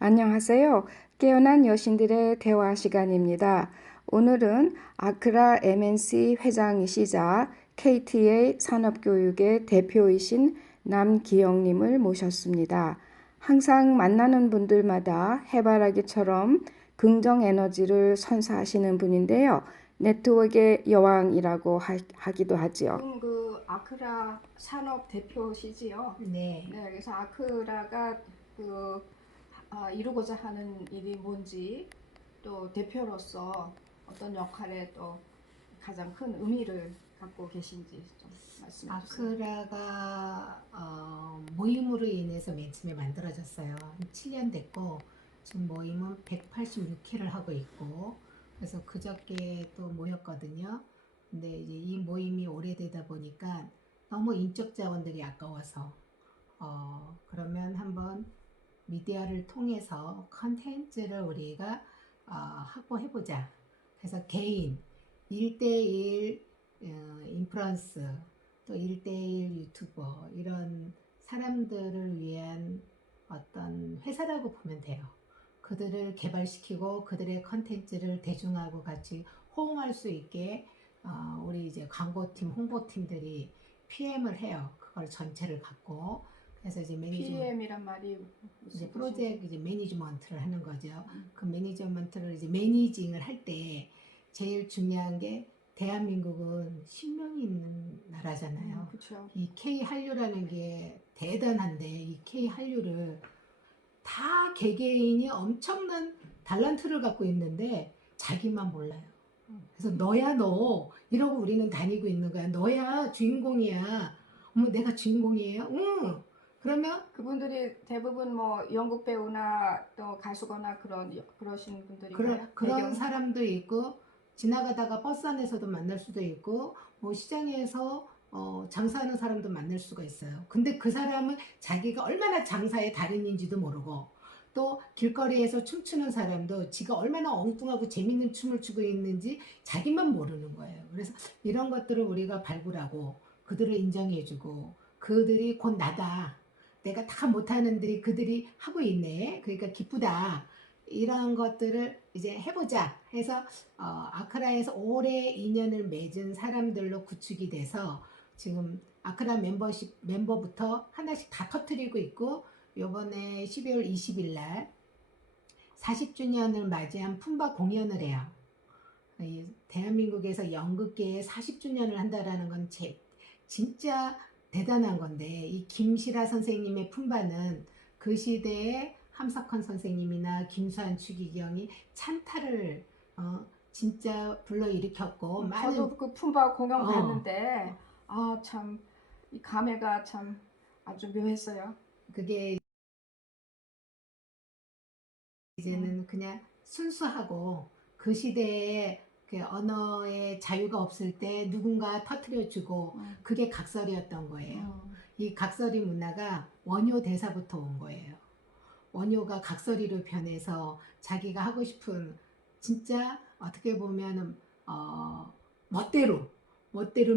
안녕하세요. 깨어난 여신들의 대화 시간입니다. 오늘은 아크라 MNC 회장이시자 KTA 산업교육의 대표이신 남기영님을 모셨습니다. 항상 만나는 분들마다 해바라기처럼 긍정 에너지를 선사하시는 분인데요. 네트워크의 여왕이라고 하기도 하지요. 그 아크라 산업 대표시지요? 네. 네, 그래서 아크라가 이루고자 하는 일이 뭔지, 또 대표로서 어떤 역할에 또 가장 큰 의미를 갖고 계신지 좀 말씀해 주세요. 아크라가 모임으로 인해서 맨 처음에 만들어졌어요. 한 7년 됐고 지금 모임은 186회를 하고 있고, 그래서 그저께 또 모였거든요. 근데 이제 이 모임이 오래되다 보니까 너무 인적 자원들이 아까워서 그러면 한번 미디어를 통해서 컨텐츠를 우리가 확보해보자. 그래서 개인 1대1 인플루언스, 또 1대1 유튜버, 이런 사람들을 위한 어떤 회사라고 보면 돼요. 그들을 개발시키고 그들의 컨텐츠를 대중하고 같이 호응할 수 있게 우리 이제 광고팀, 홍보팀들이 PM을 해요. 그걸 전체를 갖고. 그래서 이제 PM이란 말이 이제 무슨 프로젝트 이제 매니지먼트를 하는 거죠. 그 매니지먼트를 이제 매니징을 할 때 제일 중요한 게, 대한민국은 10명이 있는 나라잖아요. 그렇죠. 이 K 한류라는 게 대단한데, 이 K 한류를 다 개개인이 엄청난 달란트를 갖고 있는데 자기만 몰라요. 그래서 너야 너 이러고 우리는 다니고 있는 거야. 너야 주인공이야. 어머, 내가 주인공이에요? 응. 그러면 그분들이 대부분 뭐 연극 배우나 또 가수거나 그러신 분들인가요? 그런 배경이? 사람도 있고, 지나가다가 버스 안에서도 만날 수도 있고, 뭐 시장에서 장사하는 사람도 만날 수가 있어요. 근데 그 사람은 자기가 얼마나 장사의 달인인지도 모르고, 또 길거리에서 춤추는 사람도 지가 얼마나 엉뚱하고 재밌는 춤을 추고 있는지 자기만 모르는 거예요. 그래서 이런 것들을 우리가 발굴하고 그들을 인정해주고, 그들이 곧 나다, 내가 다 못하는데 그들이 하고 있네, 그러니까 기쁘다, 이런 것들을 이제 해보자 해서 아크라에서 오래 인연을 맺은 사람들로 구축이 돼서 지금 아크라 멤버부터 하나씩 다 터트리고 있고, 요번에 12월 20일 날 40주년을 맞이한 품바 공연을 해요. 대한민국에서 연극계에 40주년을 한다라는 건 진짜 대단한 건데, 이 김시라 선생님의 품바는 그 시대에 함석헌 선생님이나 김수환, 추기경이 찬타를 진짜 불러일으켰고, 저도 많은 그 품바 공연 어 봤는데 참 이 감회가 참 아주 묘했어요. 그게 이제는 그냥 순수하고, 그 시대에 그 언어의 자유가 없을 때 누군가 터트려주고, 그게 각설이었던 거예요. 이 각설이 문화가 원효 대사부터 온 거예요. 원효가 각설이로 변해서 자기가 하고 싶은, 진짜 어떻게 보면 멋대로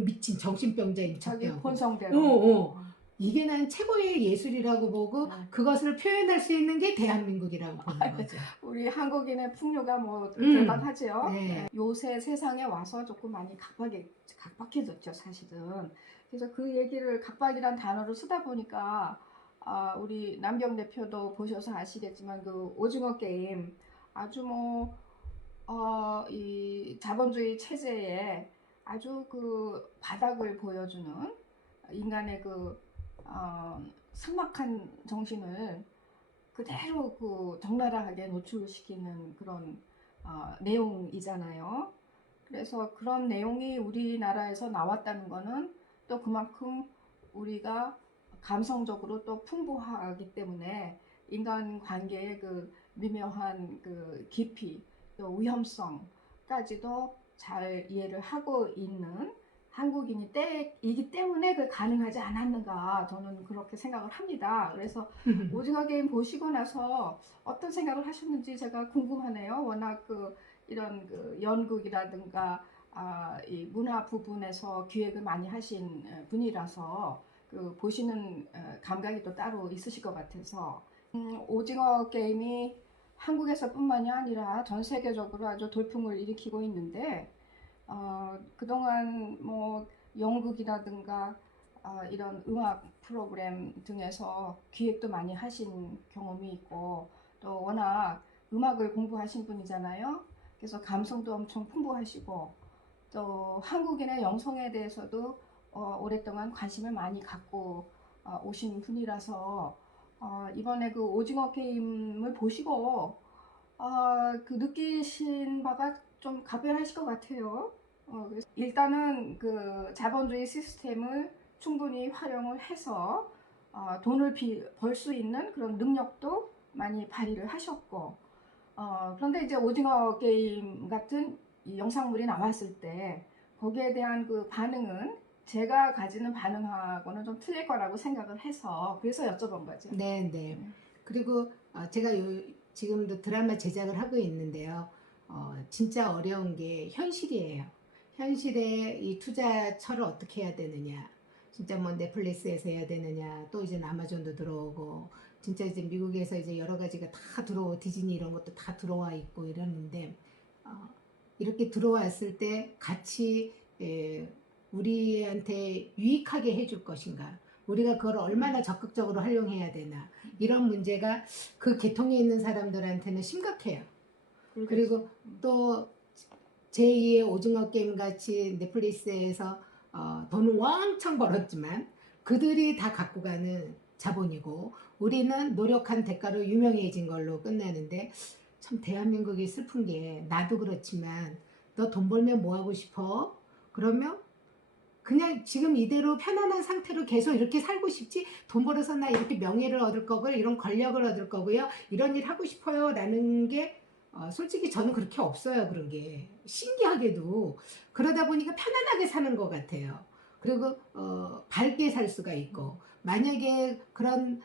미친 정신병자인 자기 척도 하고, 본성대로. 이게 난 최고의 예술이라고 보고, 그것을 표현할 수 있는 게 대한민국이라고 보는 거죠. 우리 한국인의 풍류가 뭐 음. 대단하죠. 네. 요새 세상에 와서 조금 많이 각박해졌죠, 사실은. 그래서 그 얘기를 각박이란 단어를 쓰다 보니까 우리 남경 대표도 보셔서 아시겠지만 그 오징어 게임 아주 이 자본주의 체제에 아주 그 바닥을 보여주는 인간의 삭막한 정신을 그대로 적나라하게 노출시키는 그런 내용이잖아요. 그래서 그런 내용이 우리나라에서 나왔다는 거는 또 그만큼 우리가 감성적으로 또 풍부하기 때문에 인간 관계의 그 미묘한 그 깊이 또 위험성까지도 잘 이해를 하고 있는 한국인이 때이기 때문에 그 가능하지 않았는가 저는 그렇게 생각을 합니다. 그래서 오징어 게임 보시고 나서 어떤 생각을 하셨는지 제가 궁금하네요. 워낙 이런 연극이라든가 이 문화 부분에서 기획을 많이 하신 분이라서 보시는 감각이 또 따로 있으실 것 같아서 오징어 게임이 한국에서뿐만이 아니라 전 세계적으로 아주 돌풍을 일으키고 있는데 그동안 뭐 연극이라든가 이런 음악 프로그램 등에서 기획도 많이 하신 경험이 있고 또 워낙 음악을 공부하신 분이잖아요. 그래서 감성도 엄청 풍부하시고 또 한국인의 영성에 대해서도 오랫동안 관심을 많이 갖고 오신 분이라서 이번에 그 오징어 게임을 보시고 그 느끼신 바가 좀 각별하실 것 같아요. 그래서 일단은 그 자본주의 시스템을 충분히 활용을 해서 돈을 벌 수 있는 그런 능력도 많이 발휘를 하셨고 그런데 이제 오징어 게임 같은 이 영상물이 나왔을 때 거기에 대한 그 반응은 제가 가지는 반응하고는 좀 틀릴 거라고 생각을 해서 그래서 여쭤본 거죠. 네, 네. 그리고 제가 지금도 드라마 제작을 하고 있는데요. 진짜 어려운 게 현실이에요. 현실에 이 투자처를 어떻게 해야 되느냐. 진짜 뭐 넷플릭스에서 해야 되느냐. 또 이제 아마존도 들어오고 진짜 이제 미국에서 이제 여러 가지가 다 들어오고 디즈니 이런 것도 다 들어와 있고 이러는데 이렇게 들어왔을 때 같이 우리한테 유익하게 해줄 것인가. 우리가 그걸 얼마나 적극적으로 활용해야 되나. 이런 문제가 그 계통에 있는 사람들한테는 심각해요. 그리고 또 제2의 오징어 게임 같이 넷플릭스에서 돈을 왕창 벌었지만 그들이 다 갖고 가는 자본이고 우리는 노력한 대가로 유명해진 걸로 끝나는데 참 대한민국이 슬픈 게 나도 그렇지만 너 돈 벌면 뭐 하고 싶어? 그러면 그냥 지금 이대로 편안한 상태로 계속 이렇게 살고 싶지 돈 벌어서 나 이렇게 명예를 얻을 거고요 이런 권력을 얻을 거고요 이런 일 하고 싶어요 라는 게 솔직히 저는 그렇게 없어요. 그런 게 신기하게도 그러다 보니까 편안하게 사는 것 같아요. 그리고 밝게 살 수가 있고 만약에 그런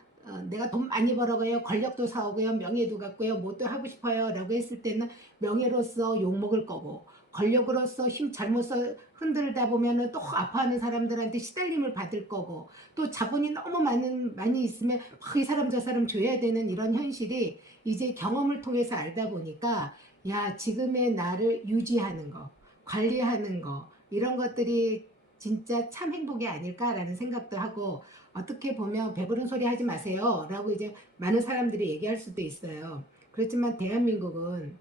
내가 돈 많이 벌어가요 권력도 사오고요 명예도 갖고요 뭐 또 하고 싶어요 라고 했을 때는 명예로서 욕먹을 거고 권력으로서 힘 잘못 써 흔들다 보면은 또 아파하는 사람들한테 시달림을 받을 거고 또 자본이 너무 많이 있으면 이 사람 저 사람 줘야 되는 이런 현실이 이제 경험을 통해서 알다 보니까 야 지금의 나를 유지하는 거 관리하는 거 이런 것들이 진짜 참 행복이 아닐까라는 생각도 하고 어떻게 보면 배부른 소리 하지 마세요 라고 이제 많은 사람들이 얘기할 수도 있어요. 그렇지만 대한민국은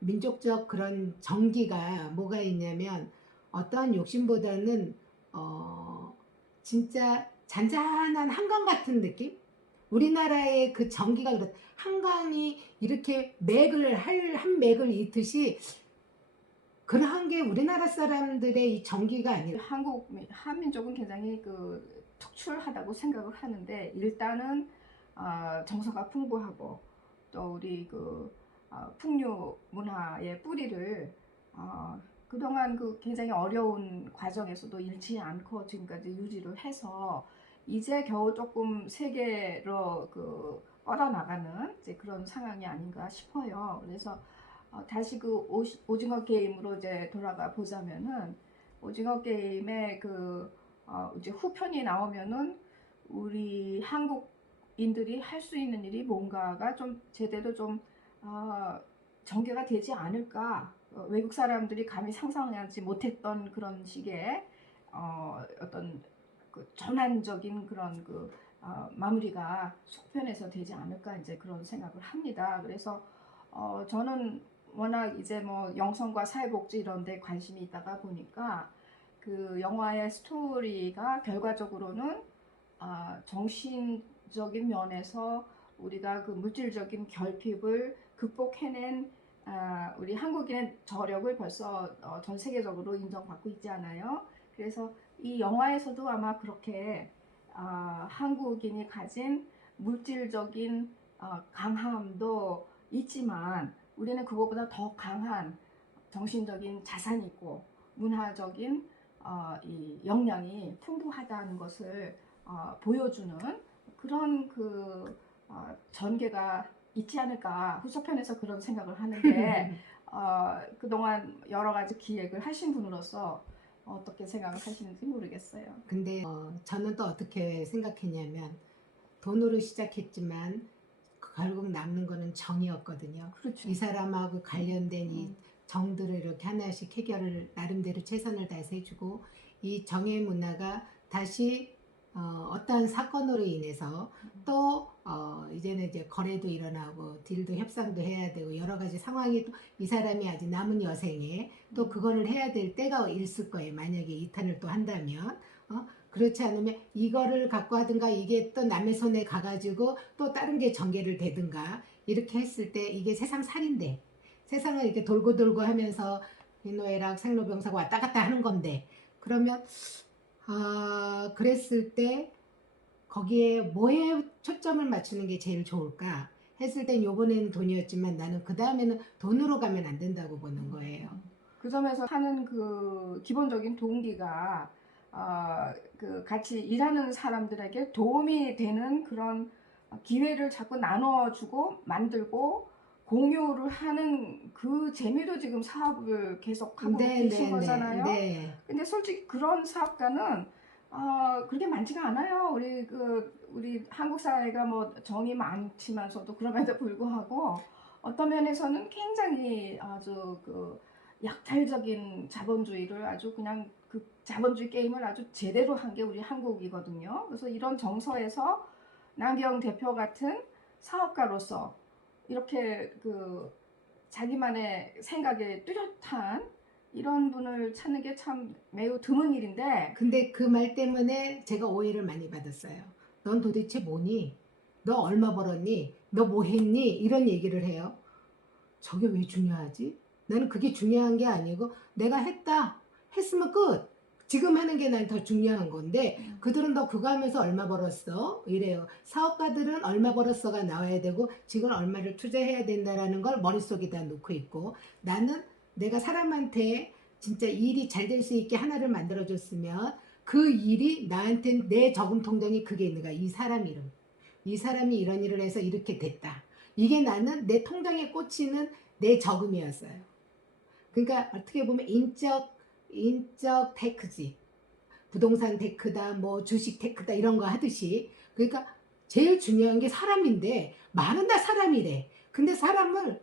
민족적 그런 정기가 뭐가 있냐면 어떠한 욕심보다는 진짜 잔잔한 한강 같은 느낌? 우리나라의 그 정기가 그렇 한강이 이렇게 한 맥을 잇듯이 그러한 게 우리나라 사람들의 이 정기가 아니라 한민족은 굉장히 그 특출하다고 생각을 하는데 일단은 정서가 풍부하고 또 우리 그 풍류 문화의 뿌리를 그동안 그 굉장히 어려운 과정에서도 잃지 않고 지금까지 유지를 해서 이제 겨우 조금 세계로 그 뻗어나가는 이제 그런 상황이 아닌가 싶어요. 그래서 다시 그 오징어 게임으로 이제 돌아가 보자면은 오징어 게임의 그 이제 후편이 나오면은 우리 한국인들이 할 수 있는 일이 뭔가가 좀 제대로 좀 전개가 되지 않을까. 외국 사람들이 감히 상상하지 못했던 그런 식의 어떤 그 전환적인 그런 그 마무리가 속편에서 되지 않을까 이제 그런 생각을 합니다. 그래서 저는 워낙 이제 뭐 영성과 사회복지 이런 데 관심이 있다가 보니까 그 영화의 스토리가 결과적으로는 정신적인 면에서 우리가 그 물질적인 결핍을 극복해낸 우리 한국인의 저력을 벌써 전 세계적으로 인정받고 있지 않아요. 그래서 이 영화에서도 아마 그렇게 한국인이 가진 물질적인 강함도 있지만 우리는 그것보다 더 강한 정신적인 자산이 있고 문화적인 이 역량이 풍부하다는 것을 보여주는 그런 그 전개가 있지 않을까 후속편에서 그런 생각을 하는데 그동안 여러 가지 기획을 하신 분으로서 어떻게 생각을 하시는지 모르겠어요. 근데 저는 또 어떻게 생각했냐면 돈으로 시작했지만 결국 남는 거는 정이었거든요. 그렇죠. 이 사람하고 관련된 이 음. 정들을 이렇게 하나씩 해결을 나름대로 최선을 다해서 해주고, 이 정의 문화가 다시 어떤 사건으로 인해서 또 이제는 이제 거래도 일어나고 딜도 협상도 해야 되고 여러 가지 상황이 또 이 사람이 아직 남은 여생에 또 그거를 해야 될 때가 있을 거예요. 만약에 이탄을 또 한다면. 그렇지 않으면 이거를 갖고 하든가 이게 또 남의 손에 가가지고 또 다른 게 전개를 되든가 이렇게 했을 때 이게 세상 살인데, 세상을 이렇게 돌고 돌고 하면서 희노애락 생로병사가 왔다 갔다 하는 건데, 그러면 그랬을 때 거기에 뭐에 초점을 맞추는 게 제일 좋을까 했을 땐 요번에는 돈이었지만 나는 그 다음에는 돈으로 가면 안 된다고 보는 거예요. 그 점에서 하는 그 기본적인 동기가 그 같이 일하는 사람들에게 도움이 되는 그런 기회를 자꾸 나눠주고 만들고 공유를 하는 그 재미로 지금 사업을 계속하고 계신 거잖아요. 네. 근데 솔직히 그런 사업가는 그렇게 많지가 않아요. 우리 한국 사회가 뭐 정이 많지만서도 그럼에도 불구하고 어떤 면에서는 굉장히 아주 그 약탈적인 자본주의를 아주 그냥 그 자본주의 게임을 아주 제대로 한 게 우리 한국이거든요. 그래서 이런 정서에서 남경 대표 같은 사업가로서 이렇게 그 자기만의 생각에 뚜렷한 이런 분을 찾는 게 참 매우 드문 일인데, 근데 그 말 때문에 제가 오해를 많이 받았어요. 넌 도대체 뭐니? 너 얼마 벌었니? 너 뭐 했니? 이런 얘기를 해요. 저게 왜 중요하지? 나는 그게 중요한 게 아니고 내가 했다. 했으면 끝. 지금 하는 게 난 더 중요한 건데 그들은 너 그거 하면서 얼마 벌었어? 이래요. 사업가들은 얼마 벌었어가 나와야 되고 지금 얼마를 투자해야 된다라는 걸 머릿속에다 놓고 있고, 나는 내가 사람한테 진짜 일이 잘 될 수 있게 하나를 만들어줬으면 그 일이 나한테 내 저금 통장에 그게 있는 거야. 이 사람 이름. 이 사람이 이런 일을 해서 이렇게 됐다. 이게 나는 내 통장에 꽂히는 내 저금이었어요. 그러니까 어떻게 보면 인적 테크지. 부동산 테크다, 뭐 주식 테크다 이런 거 하듯이. 그러니까 제일 중요한 게 사람인데 말은 다 사람이래. 근데 사람을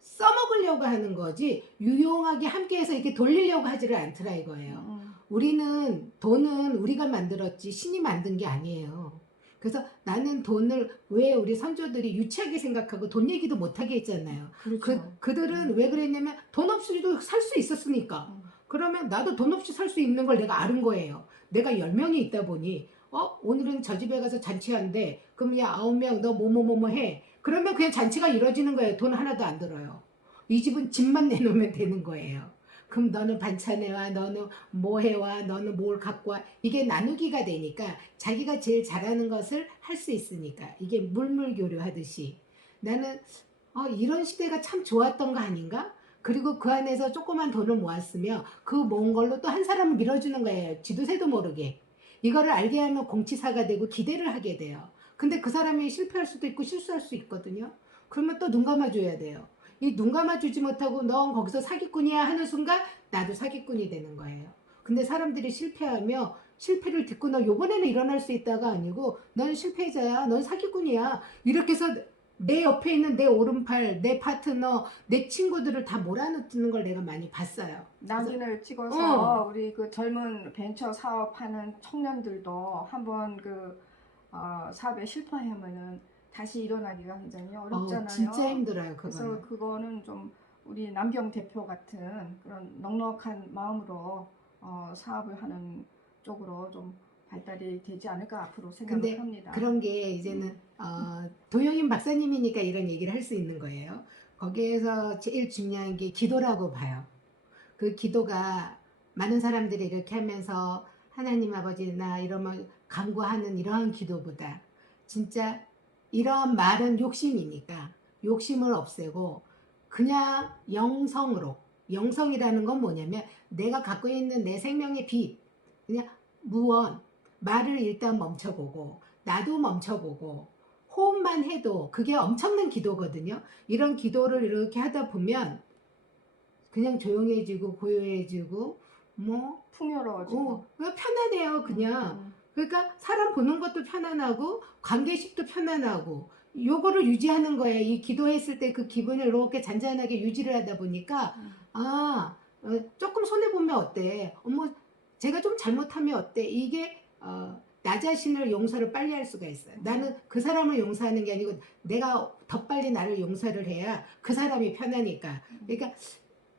써먹으려고 하는 거지 유용하게 함께해서 이렇게 돌리려고 하지를 않더라 이거예요. 우리는 돈은 우리가 만들었지 신이 만든 게 아니에요. 그래서 나는 돈을 왜 우리 선조들이 유치하게 생각하고 돈 얘기도 못하게 했잖아요. 그렇죠. 그들은 왜 그랬냐면 돈 없이도 살 수 있었으니까. 그러면 나도 돈 없이 살 수 있는 걸 내가 아는 거예요. 내가 10명이 있다 보니 오늘은 저 집에 가서 잔치한대. 그럼 야 9명 너 뭐뭐뭐뭐 해. 그러면 그냥 잔치가 이루어지는 거예요. 돈 하나도 안 들어요. 이 집은 집만 내놓으면 되는 거예요. 그럼 너는 반찬해와, 너는 뭐 해와, 너는 뭘 갖고 와. 이게 나누기가 되니까 자기가 제일 잘하는 것을 할 수 있으니까 이게 물물교류 하듯이 나는 이런 시대가 참 좋았던 거 아닌가? 그리고 그 안에서 조그만 돈을 모았으면 그 모은 걸로 또 한 사람을 밀어주는 거예요. 지도 새도 모르게. 이거를 알게 하면 공치사가 되고 기대를 하게 돼요. 근데 그 사람이 실패할 수도 있고 실수할 수 있거든요. 그러면 또 눈 감아줘야 돼요. 이 눈 감아주지 못하고 넌 거기서 사기꾼이야 하는 순간 나도 사기꾼이 되는 거예요. 근데 사람들이 실패하며 실패를 듣고 너 요번에는 일어날 수 있다가 아니고 넌 실패자야, 넌 사기꾼이야 이렇게 해서 내 옆에 있는 내 오른팔, 내 파트너, 내 친구들을 다 몰아넣는 걸 내가 많이 봤어요. 낙인을 찍어서 우리 그 젊은 벤처 사업하는 청년들도 한번 그 사업에 실패하면은 다시 일어나기가 굉장히 어렵잖아요. 진짜 힘들어요, 그래서 그거는. 그거는 좀 우리 남경 대표 같은 그런 넉넉한 마음으로 사업을 하는 쪽으로 좀 발달이 되지 않을까 앞으로 생각을 근데 합니다. 그런 게 이제는 도영인 박사님이니까 이런 얘기를 할 수 있는 거예요. 거기에서 제일 중요한 게 기도라고 봐요. 그 기도가 많은 사람들이 이렇게 하면서 하나님 아버지나 이러면 간구하는 이러한 기도보다 진짜 이런 말은 욕심이니까 욕심을 없애고 그냥 영성으로, 영성이라는 건 뭐냐면 내가 갖고 있는 내 생명의 빛, 그냥 무언, 말을 일단 멈춰보고 나도 멈춰보고 호흡만 해도 그게 엄청난 기도거든요. 이런 기도를 이렇게 하다 보면 그냥 조용해지고 고요해지고 뭐 풍요로워지고. 편안해요 그냥. 그러니까 사람 보는 것도 편안하고 관계식도 편안하고 요거를 유지하는 거예요. 이 기도했을 때 그 기분을 이렇게 잔잔하게 유지를 하다 보니까 음. 조금 손해 보면 어때? 어머, 제가 좀 잘못하면 어때? 이게 나 자신을 용서를 빨리 할 수가 있어요. 나는 그 사람을 용서하는 게 아니고 내가 더 빨리 나를 용서를 해야 그 사람이 편하니까. 그러니까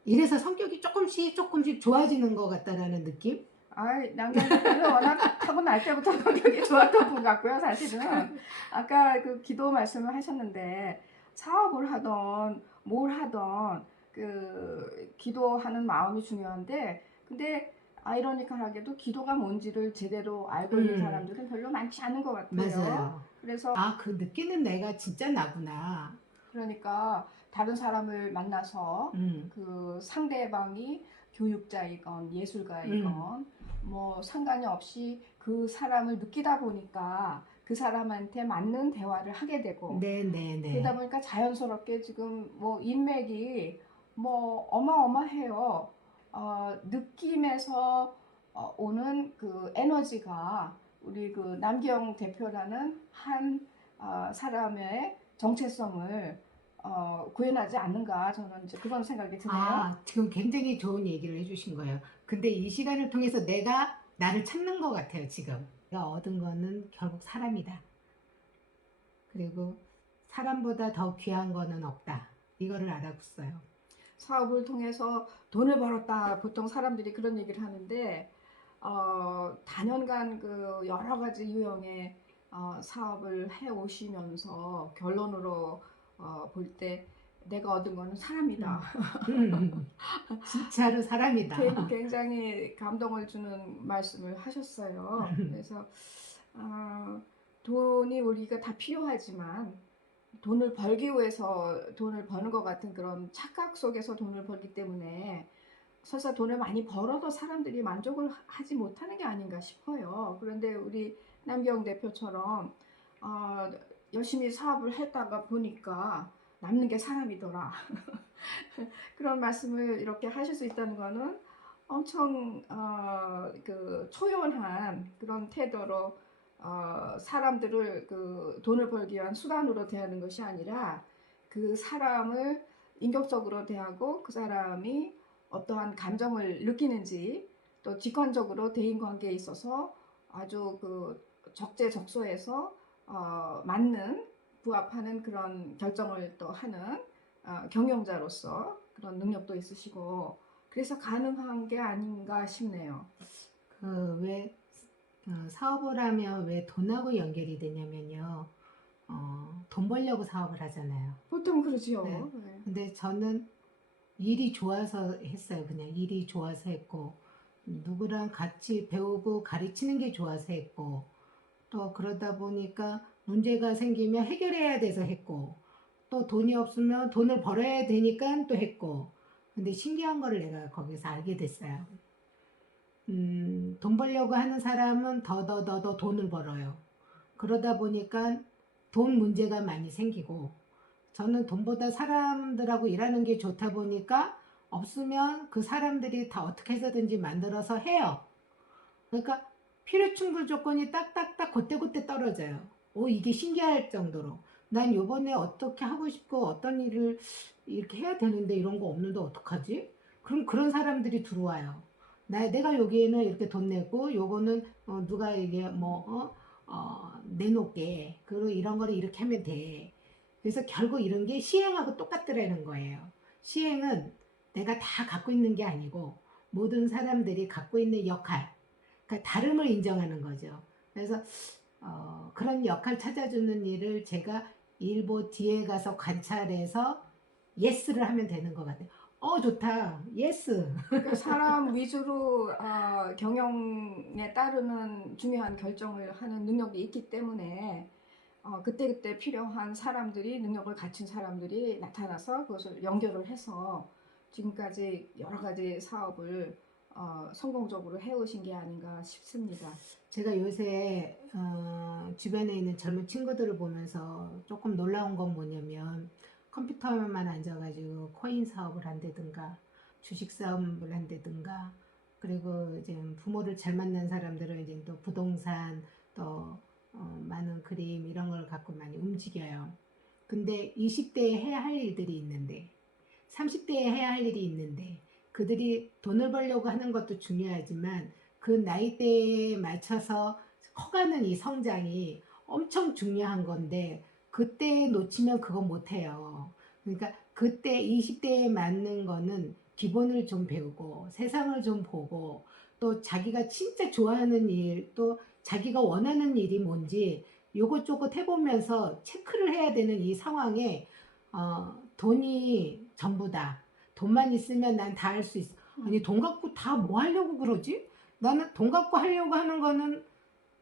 이래서 성격이 조금씩 조금씩 좋아지는 것 같다라는 느낌? 아이, 남경 대표는 워낙 타고날 때부터 성격이 좋았던 분 같고요. 사실은 아까 그 기도 말씀을 하셨는데 사업을 하던 뭘 하던 그 기도하는 마음이 중요한데, 근데 아이러니컬하게도 기도가 뭔지를 제대로 알고 있는 음, 사람들은 별로 많지 않은 것 같아요. 맞아요. 그래서 그 느끼는 내가 진짜 나구나. 그러니까 다른 사람을 만나서 음, 그 상대방이 교육자이건 음, 예술가이건 뭐 상관이 없이 그 사람을 느끼다 보니까 그 사람한테 맞는 대화를 하게 되고, 네, 네, 그러다 네. 보니까 자연스럽게 지금 뭐 인맥이 뭐 어마어마해요. 느낌에서 오는 그 에너지가 우리 그 남기영 대표라는 한 사람의 정체성을 구현하지 않는가, 저는 이제 그런 생각이 드네요. 지금 굉장히 좋은 얘기를 해주신 거예요. 근데 이 시간을 통해서 내가 나를 찾는 것 같아요, 지금. 내가 얻은 거는 결국 사람이다. 그리고 사람보다 더 귀한 거는 없다. 이거를 알아봤어요. 사업을 통해서 돈을 벌었다, 보통 사람들이 그런 얘기를 하는데 단연간 그 여러 가지 유형의 사업을 해 오시면서 결론으로 볼 때 내가 얻은 거는 사람이다. 음, 진짜로 사람이다. 굉장히 감동을 주는 말씀을 하셨어요. 그래서 어, 돈이 우리가 다 필요하지만 돈을 벌기 위해서 돈을 버는 것 같은 그런 착각 속에서 돈을 벌기 때문에 설사 돈을 많이 벌어도 사람들이 만족을 하지 못하는 게 아닌가 싶어요. 그런데 우리 남경 대표처럼 어, 열심히 사업을 했다가 보니까 남는 게 사람이더라. 그런 말씀을 이렇게 하실 수 있다는 거는 엄청 그 초연한 그런 태도로 사람들을 그 돈을 벌기 위한 수단으로 대하는 것이 아니라 그 사람을 인격적으로 대하고 그 사람이 어떠한 감정을 느끼는지, 또 직관적으로 대인 관계에 있어서 아주 그 적재적소에서 맞는 부합하는 그런 결정을 또 하는 경영자로서 그런 능력도 있으시고, 그래서 가능한 게 아닌가 싶네요. 왜 사업을 하면 왜 돈하고 연결이 되냐면요. 돈 벌려고 사업을 하잖아요. 보통 네. 그러지요. 네. 근데 저는 일이 좋아서 했어요. 그냥 일이 좋아서 했고, 누구랑 같이 배우고 가르치는 게 좋아서 했고, 또 그러다 보니까 문제가 생기면 해결해야 돼서 했고, 또 돈이 없으면 돈을 벌어야 되니까 또 했고, 근데 신기한 거를 내가 거기서 알게 됐어요. 돈 벌려고 하는 사람은 더 돈을 벌어요. 그러다 보니까 돈 문제가 많이 생기고, 저는 돈보다 사람들하고 일하는 게 좋다 보니까 없으면 그 사람들이 다 어떻게 해서든지 만들어서 해요. 그러니까 필요 충분 조건이 딱딱딱 그때그때 떨어져요. 이게 신기할 정도로. 난 요번에 어떻게 하고 싶고 어떤 일을 이렇게 해야 되는데 이런 거 없는데 어떡하지? 그럼 그런 사람들이 들어와요. 내가 여기에는 이렇게 돈 내고 요거는 누가 이게 내놓게. 그리고 이런 거를 이렇게 하면 돼. 그래서 결국 이런 게 시행하고 똑같더라는 거예요. 시행은 내가 다 갖고 있는 게 아니고 모든 사람들이 갖고 있는 역할, 그러니까 다름을 인정하는 거죠. 그래서 그런 역할 찾아주는 일을 제가 일보 뒤에 가서 관찰해서 예스를 하면 되는 것 같아요. 좋다. 예스. 그 사람 위주로 경영에 따르는 중요한 결정을 하는 능력이 있기 때문에 그때그때 필요한 사람들이, 능력을 갖춘 사람들이 나타나서 그것을 연결을 해서 지금까지 여러 가지 사업을 성공적으로 해오신 게 아닌가 싶습니다. 제가 요새 주변에 있는 젊은 친구들을 보면서 조금 놀라운 건 뭐냐면 컴퓨터만 앉아가지고 코인 사업을 한다든가 주식 사업을 한다든가 그리고 이제 부모를 잘 만난 사람들은 이제 또 부동산 또 많은 그림 이런 걸 갖고 많이 움직여요. 근데 20대에 해야 할 일들이 있는데 30대에 해야 할 일이 있는데 그들이 돈을 벌려고 하는 것도 중요하지만 그 나이대에 맞춰서 커가는 이 성장이 엄청 중요한 건데 그때 놓치면 그거 못해요. 그러니까 그때 20대에 맞는 거는 기본을 좀 배우고 세상을 좀 보고 또 자기가 진짜 좋아하는 일 또 자기가 원하는 일이 뭔지 요것저것 해보면서 체크를 해야 되는 이 상황에 돈이 전부다. 돈만 있으면 난 다 할 수 있어. 아니 돈 갖고 다 뭐 하려고 그러지? 나는 돈 갖고 하려고 하는 거는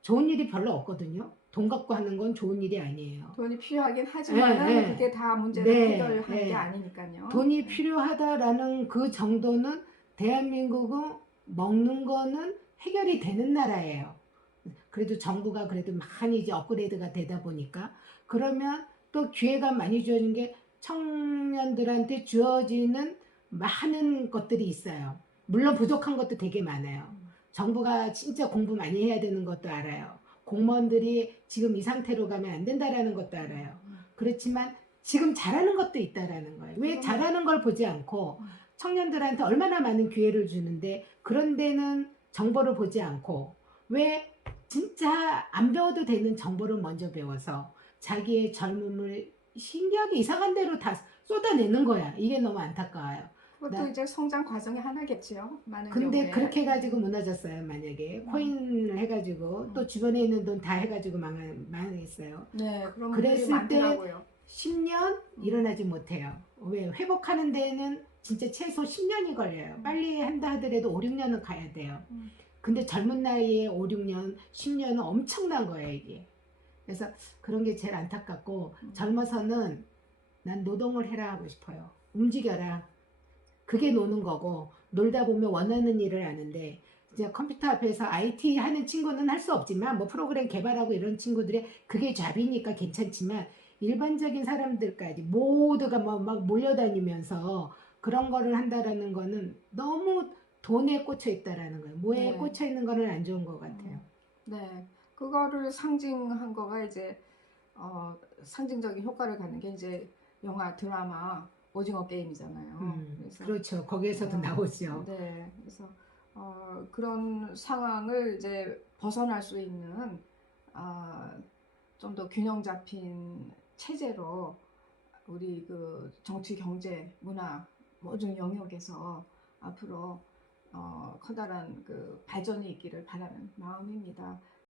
좋은 일이 별로 없거든요. 돈 갖고 하는 건 좋은 일이 아니에요. 돈이 필요하긴 예, 하지만은 예. 그게 다 문제를 네, 해결하는 게 예. 아니니까요. 돈이 네. 필요하다라는 그 정도는 대한민국은 먹는 거는 해결이 되는 나라예요. 그래도 정부가 그래도 많이 이제 업그레이드가 되다 보니까 그러면 또 기회가 많이 주어진 게 청년들한테 주어지는 많은 것들이 있어요. 물론 부족한 것도 되게 많아요. 정부가 진짜 공부 많이 해야 되는 것도 알아요. 공무원들이 지금 이 상태로 가면 안 된다라는 것도 알아요. 그렇지만 지금 잘하는 것도 있다라는 거예요. 왜 그럼요. 잘하는 걸 보지 않고 청년들한테 얼마나 많은 기회를 주는데 그런 데는 정보를 보지 않고 왜 진짜 안 배워도 되는 정보를 먼저 배워서 자기의 젊음을 신기하게 이상한 대로 다 쏟아내는 거야. 이게 너무 안타까워요. 그것도 나 이제 성장 과정의 하나겠지요. 많은 근데 경우에. 그렇게 해가지고 무너졌어요. 만약에 코인을 해가지고 또 주변에 있는 돈 다 해가지고 망했어요. 네, 그런 분들이 그랬을 때 많더라고요. 10년 일어나지 못해요. 왜? 회복하는 데는 진짜 최소 10년이 걸려요. 빨리 한다 하더라도 5, 6년은 가야 돼요. 근데 젊은 나이에 5, 6년, 10년은 엄청난 거예요, 이게. 그래서 그런 게 제일 안타깝고 젊어서는 난 노동을 해라 하고 싶어요. 움직여라. 그게 노는 거고 놀다 보면 원하는 일을 하는데 이제 컴퓨터 앞에서 IT 하는 친구는 할 수 없지만 뭐 프로그램 개발하고 이런 친구들이 그게 잡이니까 괜찮지만 일반적인 사람들까지 모두가 막 몰려다니면서 그런 거를 한다라는 거는 너무 돈에 꽂혀 있다라는 거예요. 뭐에 네. 꽂혀 있는 거는 안 좋은 것 같아요. 네, 그거를 상징한 거가 이제 상징적인 효과를 갖는 게 이제 영화, 드라마, 오징어 게임이잖아요. 그래서 그렇죠. 거기에서도 나오죠. 네, 그래서 그런 상황을 이제 벗어날 수 있는 좀 더 균형 잡힌 체제로 우리 그 정치, 경제, 문화 모든 영역에서 앞으로 커다란 그 발전이 있기를 바라는 마음입니다.